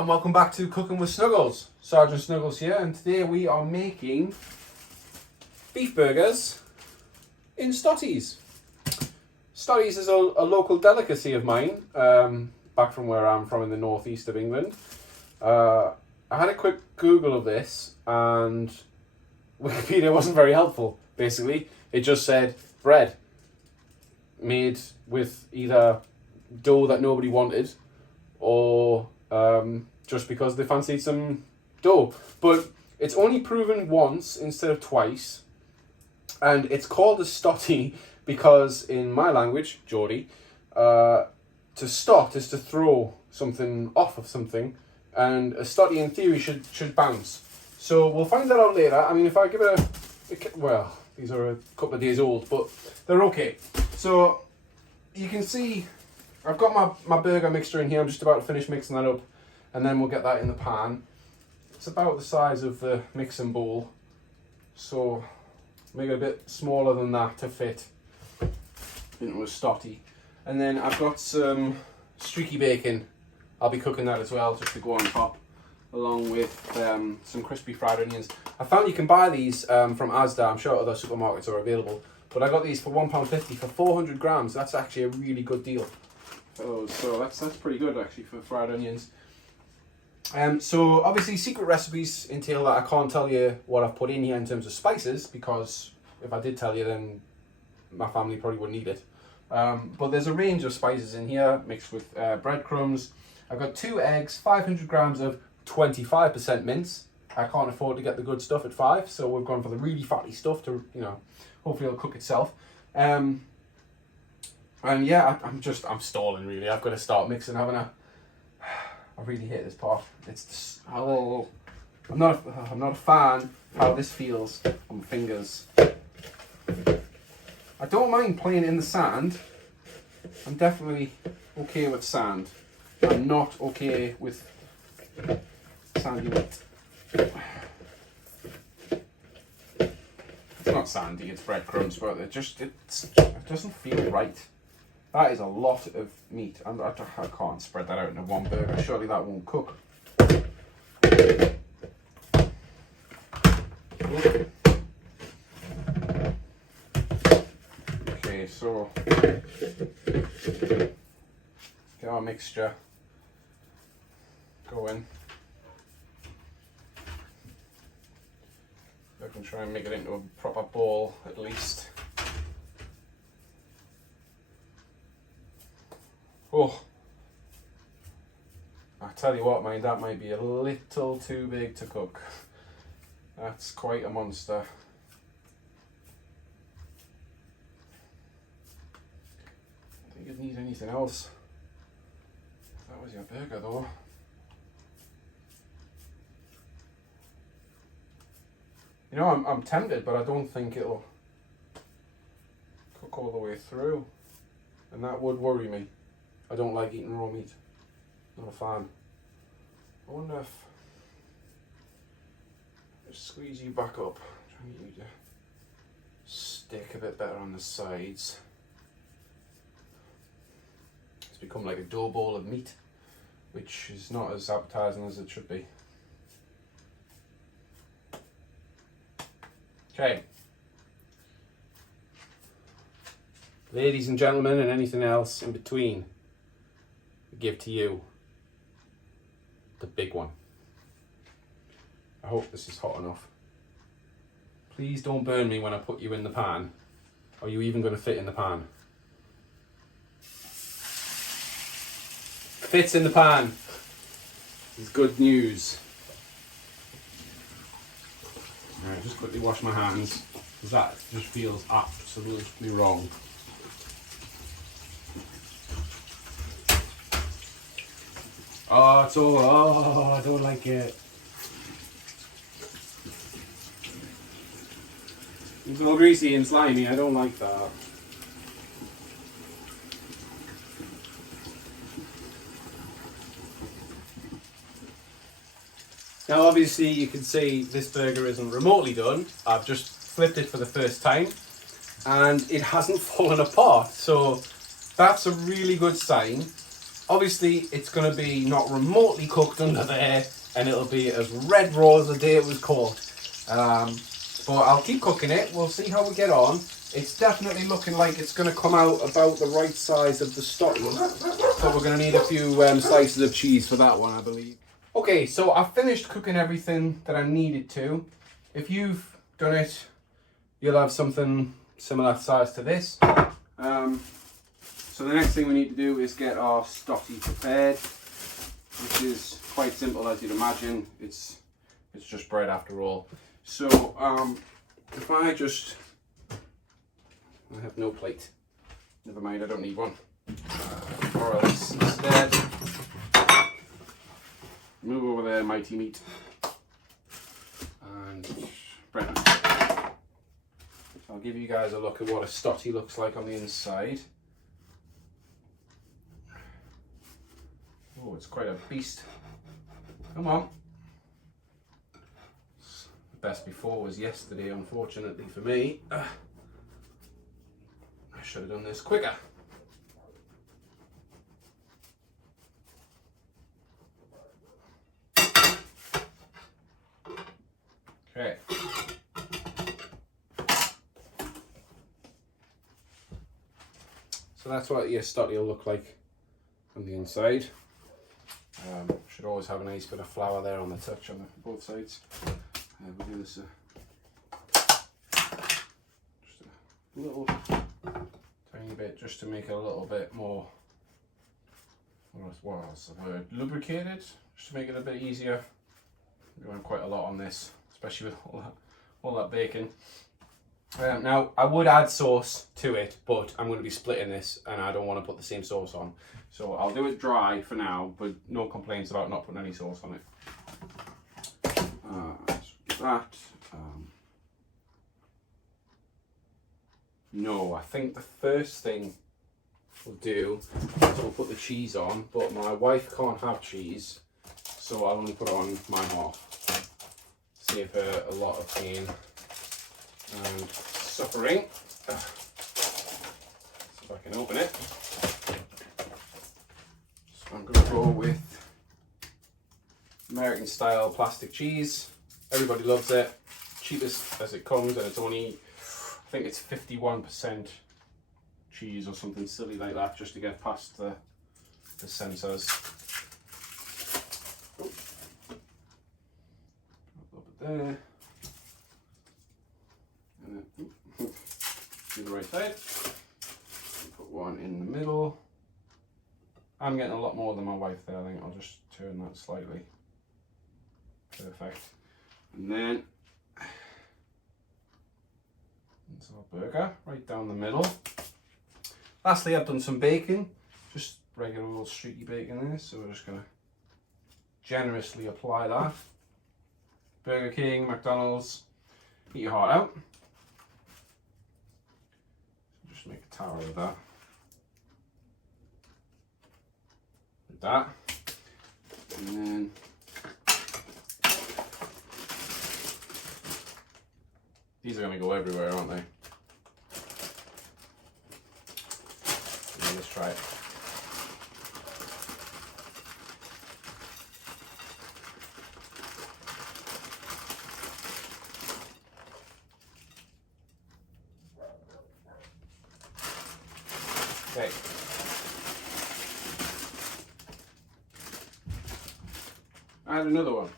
and welcome back to Cooking with Snuggles. Sergeant Snuggles here, and today we are making beef burgers in Stotties. Stotties is a local delicacy of mine, back from where I'm from in the northeast of England. I had a quick Google of this, and Wikipedia wasn't very helpful, basically. It just said bread made with either dough that nobody wanted or just because they fancied some dough. But it's only proven once instead of twice, and it's called a stottie because in my language, Geordie, to stot is to throw something off of something, and a stottie in theory should bounce. So we'll find that out later. I mean, if I give it well, these are a couple of days old, but they're okay. So you can see I've got my burger mixture in here. I'm just about to finish mixing that up, and then we'll get that in the pan. It's about the size of the mixing bowl, so make it a bit smaller than that to fit into a stottie. And then I've got some streaky bacon. I'll be cooking that as well, just to go on top, along with some crispy fried onions. I found you can buy these from Asda. I'm sure other supermarkets are available, but I got these for £1.50 for 400 grams. That's actually a really good deal. Oh, so that's pretty good actually for fried onions. So obviously secret recipes entail that I can't tell you what I've put in here in terms of spices, because if I did tell you, then my family probably wouldn't eat it. But there's a range of spices in here mixed with breadcrumbs. I've got 2 eggs, 500 grams of 25% mince. I can't afford to get the good stuff at 5, so we've gone for the really fatty stuff to, hopefully it'll cook itself. And yeah, I'm stalling really. I've got to start mixing, haven't I? I really hate this part. It's just, I'm not a fan of how this feels on my fingers. I don't mind playing in the sand. I'm definitely okay with sand. I'm not okay with sandy wet. It's not sandy, it's breadcrumbs, but it doesn't feel right. That is a lot of meat. I can't spread that out into one burger. Surely that won't cook. Okay, so get our mixture going. I can try and make it into a proper ball at least. Oh, I tell you what, mind, that might be a little too big to cook. That's quite a monster. I think you'd need anything else. That was your burger though. I'm tempted, but I don't think it'll cook all the way through, and that would worry me. I don't like eating raw meat. Not a fan. I wonder if I squeeze you back up. Try and get you to stick a bit better on the sides. It's become like a dough ball of meat, which is not as appetizing as it should be. Okay. Ladies and gentlemen, and anything else in between, I give to you the big one. I hope this is hot enough. Please don't burn me when I put you in the pan. Are you even going to fit in the pan? Fits in the pan. It's good news. Alright, just quickly wash my hands, because that just feels absolutely wrong. Oh, it's all, I don't like it. It's all greasy and slimy, I don't like that. Now obviously you can see this burger isn't remotely done. I've just flipped it for the first time and it hasn't fallen apart. So that's a really good sign. Obviously, it's going to be not remotely cooked under there, and it'll be as red raw as the day it was caught. But I'll keep cooking it. We'll see how we get on. It's definitely looking like it's going to come out about the right size of the stottie. So we're going to need a few slices of cheese for that one, I believe. Okay, so I've finished cooking everything that I needed to. If you've done it, you'll have something similar size to this. So the next thing we need to do is get our stottie prepared, which is quite simple as you'd imagine. It's just bread after all. So if I have no plate. Never mind, I don't need one. Or else instead, move over there, mighty meat, and bread. So I'll give you guys a look at what a stottie looks like on the inside. Oh, it's quite a beast. Come on. The best before was yesterday, unfortunately for me. I should have done this quicker. Okay. So that's what your stottie will look like on the inside. Should always have a nice bit of flour there on the touch on both sides. We'll do this just a little tiny bit, just to make it a little bit more, what's the word, lubricated, just to make it a bit easier. I'm going quite a lot on this, especially with all that bacon. Now I would add sauce to it, but I'm going to be splitting this and I don't want to put the same sauce on, so I'll do it dry for now, but no complaints about not putting any sauce on it. So that. No, I think the first thing we'll do is we'll put the cheese on, but my wife can't have cheese, so I'll only put it on my half. Save her a lot of pain and suffering. See if I can open it. So I'm going to go with American style plastic cheese. Everybody loves it. Cheapest as it comes, and it's only, I think it's 51% cheese or something silly like that, just to get past the sensors. Oh. A little bit there. And then do the right side. Put one in the middle. I'm getting a lot more than my wife there. I think I'll just turn that slightly. Perfect. And then there's our burger right down the middle. Lastly, I've done some bacon, just regular old streaky bacon there, so we're just going to generously apply that. Burger King, McDonald's, eat your heart out. Just make a tower of that. Like that. And then these are going to go everywhere, aren't they? Let's try it. Okay. I had another one.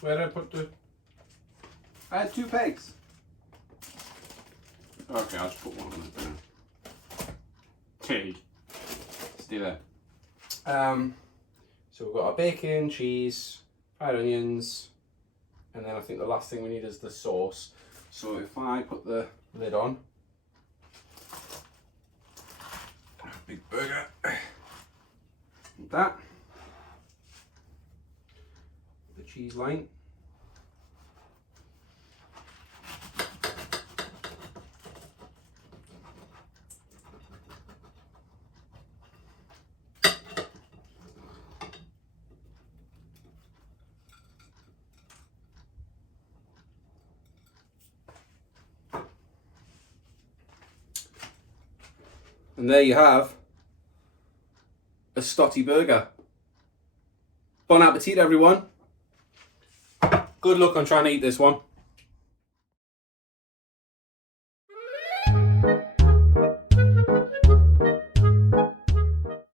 Where did I put the... I had 2 pegs. Okay, I'll just put one on it there. Okay. Stay there. So we've got our bacon, cheese, fried onions, and then I think the last thing we need is the sauce. So if I put the lid on, big burger, like that, the cheese line. And there you have a Stottie Burger. Bon appetit, everyone. Good luck on trying to eat this one.